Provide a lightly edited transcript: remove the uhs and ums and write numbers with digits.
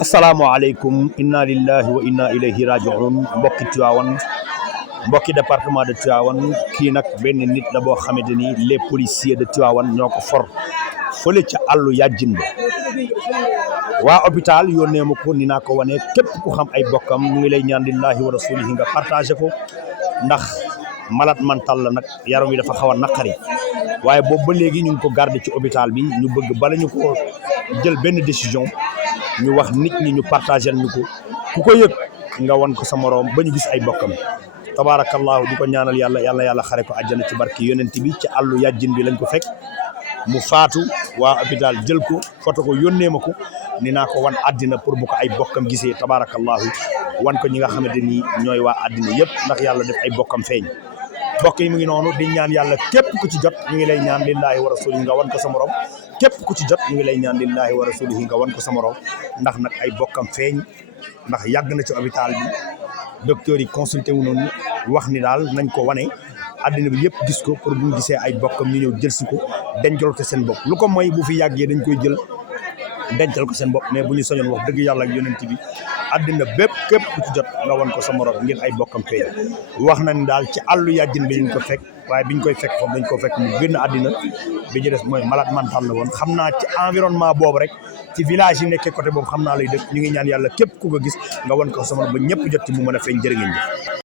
asalaamaaleykum inna lillahi wa inna ilayhi rajiun mbokki Tivaouane mbokki département de Tivaouane kii nag benn nit la boo xamante ni les policiers de Tivaouane ñoo ko for fële ca àllu yàjjin ba waa hôpital yónnee ma ko ni naa ko wane képp ku xam ay bokkam ñu ngi lay ñaan lillahi wa rasulihi nga partagé ko ndax malade mental la nag yaram wi dafa xaw a naqari waaye boobu ba léegi ñu ngi ko garder ci hôpital bi ñu bëgg bala ñu ko jël benn décision ñu wax nit ñi ñu partagé ñu ko ku ko yëg nga wan ko sa moroom ba ñu gis ay bokkam tabaarakallaahu di ko ñaanal yàlla xare ko àjjana ci barki yonent bi ci àllu yàjjin bi lañ ko fekk mu faatu waa hôpital jël ko foto ko yónnee ma ko ni naa ko wan àddina pour bu ko ay bokkam gisee tabaarakallaahu wan ko ñi nga xamante ni ñooy waa àddina yëpp ndax yàlla def ay bokkam feeñ mbokk yi mu ngi noonu di ñaan yàlla képp ku ci jot ñu ngi lay ñaan lillahi wa rasulihi nga wan ko sa morom képp ku ci jot ñu ngi lay ñaan lillahi wa rasulihi nga wan ko sa morom ndax nag ay bokkam feeñ ndax yàgg na ci hôpital bi docteur yi consulté wu noonu wax ni daal nañ ko wane àddina bi yëpp gis ko pour bu ñu gisee ay bokkam ñu ñëw jël si ko dencal ko seen bopp lu ko mooy bu fi yàggee dañ koy jël dencal ko seen bopp mais bu ñu soñoon wax dëgg yàlla ak yonent bi àddina bépp képp ku ci jot nga wan ko sa morom ngir ay bokkam feeñ wax nañ daal ci àllu yàjjin bi ñu ko fekk waaye biñ koy fekk foofu dañ ko fekk mu génn àddina bi ci des mooy malade mental la woon xam naa ci environnement boobu rek ci village yi nekkee côté boobu xam naa lay dëkk ñu ngi ñaan yàlla képp ku ko gis nga wan ko sa morom ba ñëpp jot ci mu mën a feeñ jërë ngeen jëf